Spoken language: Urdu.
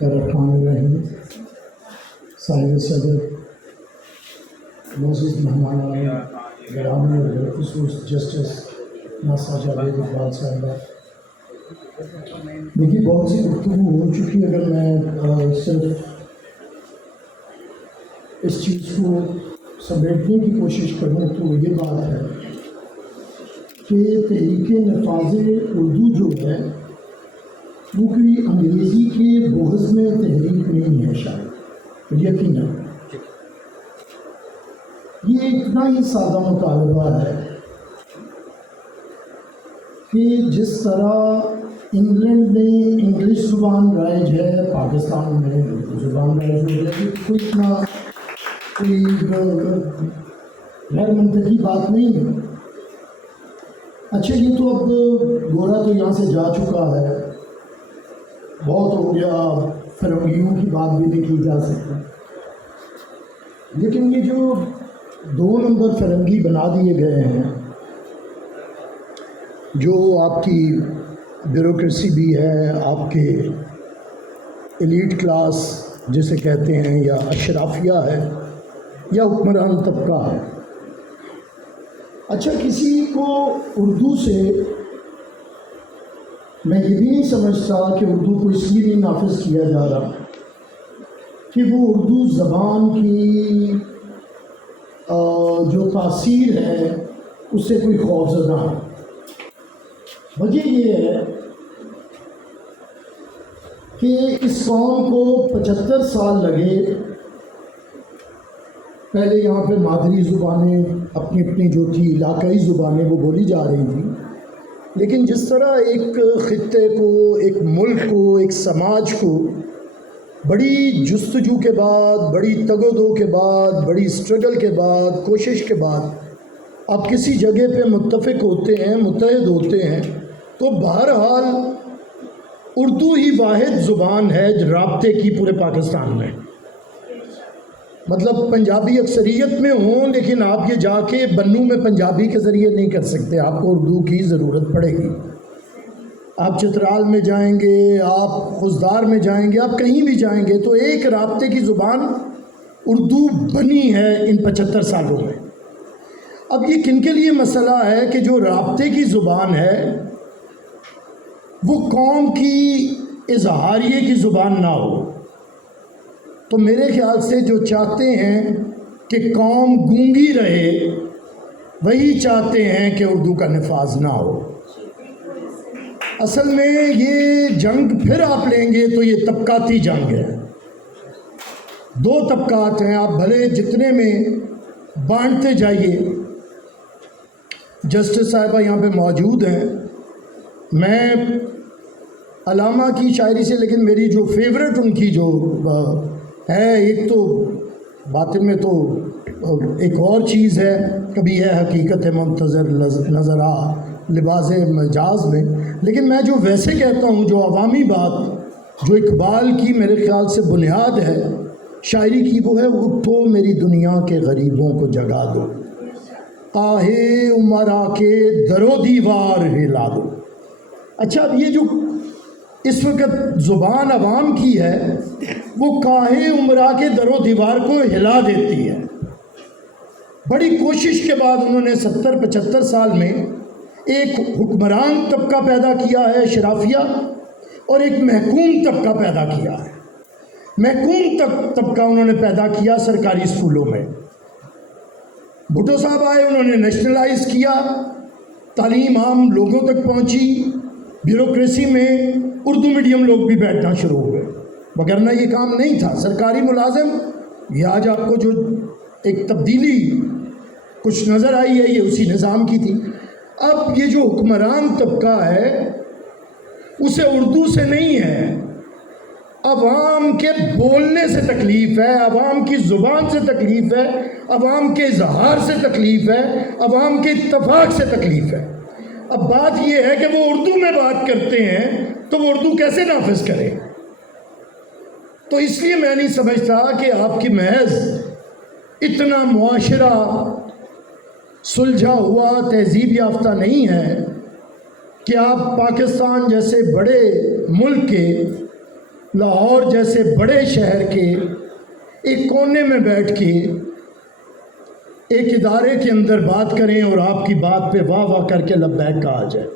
الرحمن الرحیم. صاحب صدر معزز مہمان گرامی اور بالخصوص جسٹس ناصر جاوید اقبال صاحبہ، دیکھیے بہت سی گفتگو ہو چکی. اگر میں صرف اس چیز کو سمیٹنے کی کوشش کروں تو یہ بات ہے کہ تحریک نفاذ اردو جو ہے وہ کوئی انگریزی کے بحث میں تحریک نہیں ہے شاید، یقیناً یہ اتنا ہی سادہ مطالبہ ہے کہ جس طرح انگلینڈ میں انگلش زبان رائج ہے، پاکستان میں اردو زبان رائج ہو ہے. کوئی اتنا کوئی غیر منطقی بات نہیں ہے. اچھا یہ تو اب گورا تو یہاں سے جا چکا ہے، بہت ہو گیا، فرنگیوں کی بات بھی نہیں کی جا سکتی. لیکن یہ جو 2 نمبر فرنگی بنا دیے گئے ہیں، جو آپ کی بیوروکریسی بھی ہے، آپ کے ایلیٹ کلاس جسے کہتے ہیں، یا اشرافیہ ہے، یا حکمران طبقہ ہے. اچھا کسی کو اردو سے میں یہ بھی نہیں سمجھتا کہ اردو کو اس لیے نہیں نافذ کیا جا رہا کہ وہ اردو زبان کی جو تاثیر ہے اس سے کوئی خوفزدہ ہے. وجہ یہ ہے کہ اس قوم کو 75 سال لگے. پہلے یہاں پہ مادری زبانیں اپنی اپنی جو تھی علاقائی زبانیں وہ بولی جا رہی تھیں، لیکن جس طرح ایک خطے کو، ایک ملک کو، ایک سماج کو بڑی جستجو کے بعد، بڑی تگ و دو کے بعد، بڑی اسٹرگل کے بعد، کوشش کے بعد آپ کسی جگہ پہ متفق ہوتے ہیں، متحد ہوتے ہیں، تو بہرحال اردو ہی واحد زبان ہے رابطے کی پورے پاکستان میں. مطلب پنجابی اکثریت میں ہوں، لیکن آپ یہ جا کے بنو میں پنجابی کے ذریعے نہیں کر سکتے، آپ کو اردو کی ضرورت پڑے گی. آپ چترال میں جائیں گے، آپ خضدار میں جائیں گے، آپ کہیں بھی جائیں گے تو ایک رابطے کی زبان اردو بنی ہے ان 75 سالوں میں. اب یہ کن کے لیے مسئلہ ہے کہ جو رابطے کی زبان ہے وہ قوم کی اظہاریے کی زبان نہ ہو. تو میرے خیال سے جو چاہتے ہیں کہ قوم گونگی رہے وہی چاہتے ہیں کہ اردو کا نفاذ نہ ہو. اصل میں یہ جنگ پھر آپ لیں گے تو یہ طبقاتی جنگ ہے. 2 طبقات ہیں، آپ بھلے جتنے میں بانٹتے جائیے. جسٹس صاحبہ یہاں پہ موجود ہیں، میں علامہ کی شاعری سے، لیکن میری جو فیورٹ ان کی جو ہے، ایک تو باطن میں تو ایک اور چیز ہے، کبھی ہے حقیقت منتظر نظر آ لباس مجاز میں. لیکن میں جو ویسے کہتا ہوں، جو عوامی بات جو اقبال کی میرے خیال سے بنیاد ہے شاعری کی، وہ ہے اٹھو میری دنیا کے غریبوں کو جگا دو، آہے عمرا کے در و دیوار ہلا دو. اچھا اب یہ جو اس وقت زبان عوام کی ہے وہ کاہے عمرا کے در و دیوار کو ہلا دیتی ہے. بڑی کوشش کے بعد انہوں نے 70-75 سال میں ایک حکمران طبقہ پیدا کیا ہے اشرافیہ، اور ایک محکوم طبقہ پیدا کیا ہے. محکوم طبقہ انہوں نے پیدا کیا سرکاری اسکولوں میں. بھٹو صاحب آئے، انہوں نے نیشنلائز کیا، تعلیم عام لوگوں تک پہنچی. بیوروکریسی میں اردو میڈیم لوگ بھی بیٹھنا شروع ہوئے، وگرنہ یہ کام نہیں تھا. سرکاری ملازم، یہ آج آپ کو جو ایک تبدیلی کچھ نظر آئی ہے یہ اسی نظام کی تھی. اب یہ جو حکمران طبقہ ہے اسے اردو سے نہیں ہے، عوام کے بولنے سے تکلیف ہے، عوام کی زبان سے تکلیف ہے، عوام کے اظہار سے تکلیف ہے، عوام کے اتفاق سے تکلیف ہے. اب بات یہ ہے کہ وہ اردو میں بات کرتے ہیں تو وہ اردو کیسے نافذ کرے. تو اس لیے میں نہیں سمجھتا کہ آپ کی محض اتنا معاشرہ سلجھا ہوا تہذیب یافتہ نہیں ہے کہ آپ پاکستان جیسے بڑے ملک کے لاہور جیسے بڑے شہر کے ایک کونے میں بیٹھ کے ایک ادارے کے اندر بات کریں اور آپ کی بات پہ واہ واہ کر کے لبیک کہا جائے.